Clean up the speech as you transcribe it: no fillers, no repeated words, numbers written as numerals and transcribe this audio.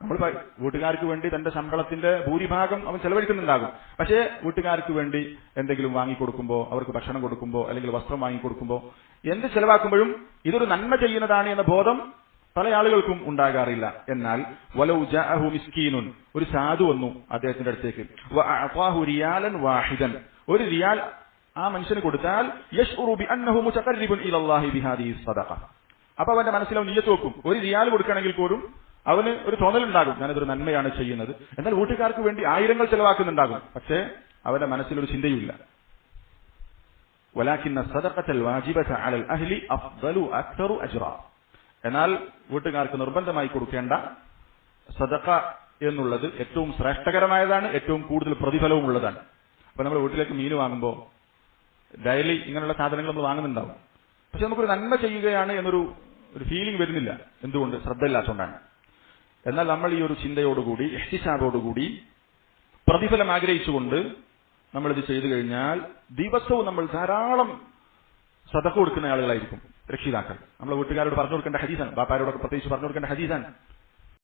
നമ്മൾ വീട്ടുകാർക്ക് വേണ്ടി തന്റെ ശമ്പളത്തിന്റെ ഭൂരിഭാഗം അവൻ ചെലവഴിക്കുന്നുണ്ടാകും. പക്ഷേ വീട്ടുകാർക്ക് വേണ്ടി എന്തെങ്കിലും വാങ്ങിക്കൊടുക്കുമ്പോൾ, അവർക്ക് ഭക്ഷണം കൊടുക്കുമ്പോൾ, അല്ലെങ്കിൽ വസ്ത്രം വാങ്ങിക്കൊടുക്കുമ്പോൾ, എന്ത് ചെലവാക്കുമ്പോഴും ഇതൊരു നന്മ ചെയ്യുന്നതാണ് എന്ന ബോധം പല ആളുകൾക്കും ഉണ്ടാകാറില്ല. എന്നാൽ വലൗ ജാഅഹു മിസ്കീനുൻ, ഒരു സാധു വന്നു അദ്ദേഹത്തിന്റെ അടുത്തേക്ക്, വഅഅതാഹു റിയാലൻ വാഹിദൻ, ഒരു റിയാൽ ആ മനുഷ്യന് കൊടുത്താൽ, യശ്ഉറു ബിഅന്നഹു മുതഖർരിബുൻ ഇലല്ലാഹി ബിഹാദിഹി സദഖ, അപ്പൊ അവന്റെ മനസ്സിൽ അവൻ നിയ്യത്ത് വെക്കും, ഒരു റിയാൽ കൊടുക്കണമെങ്കിൽ പോലും അവന് ഒരു തോന്നലുണ്ടാകും, ഞാനതൊരു നന്മയാണ് ചെയ്യുന്നത്. എന്നാൽ വീട്ടുകാർക്ക് വേണ്ടി ആയിരങ്ങൾ ചെലവാക്കുന്നുണ്ടാകും, പക്ഷേ അവന്റെ മനസ്സിലൊരു ചിന്തയുമില്ല. വലാകിന്ന സദഖത്തൽ വാജിബത അലൽ അഹ്ലി അഫ്ദലു അക്തറു അജ്റാ, എന്നാൽ വീട്ടുകാർക്ക് നിർബന്ധമായി കൊടുക്കേണ്ട സദഖ എന്നുള്ളത് ഏറ്റവും ശ്രേഷ്ഠകരമായതാണ്, ഏറ്റവും കൂടുതൽ പ്രതിഫലവും ഉള്ളതാണ്. അപ്പൊ നമ്മൾ വീട്ടിലേക്ക് മീൻ വാങ്ങുമ്പോൾ ഡെയിലി ഇങ്ങനെയുള്ള സാധനങ്ങൾ നമ്മൾ വാങ്ങുന്നുണ്ടാവും, പക്ഷെ നമുക്കൊരു നന്മ ചെയ്യുകയാണ് എന്നൊരു ഫീലിംഗ് വരുന്നില്ല. എന്തുകൊണ്ട്? ശ്രദ്ധയില്ലാത്തതുകൊണ്ടാണ്. എന്നാൽ നമ്മൾ ഈ ഒരു ചിന്തയോടുകൂടി, ഇഹ്തിസാബോടുകൂടി, പ്രതിഫലം ആഗ്രഹിച്ചുകൊണ്ട് നമ്മളിത് ചെയ്തു കഴിഞ്ഞാൽ ദിവസവും നമ്മൾ ധാരാളം സദഖ കൊടുക്കുന്ന ആളുകളായിരിക്കും രക്ഷിതാക്കൾ. നമ്മളെ വീട്ടുകാരോട് പറഞ്ഞു കൊടുക്കേണ്ട ഹദീസാണ്, ബാപ്പാരോടൊക്കെ പ്രത്യേകിച്ച് പറഞ്ഞു കൊടുക്കേണ്ട ഹദീസാണ്.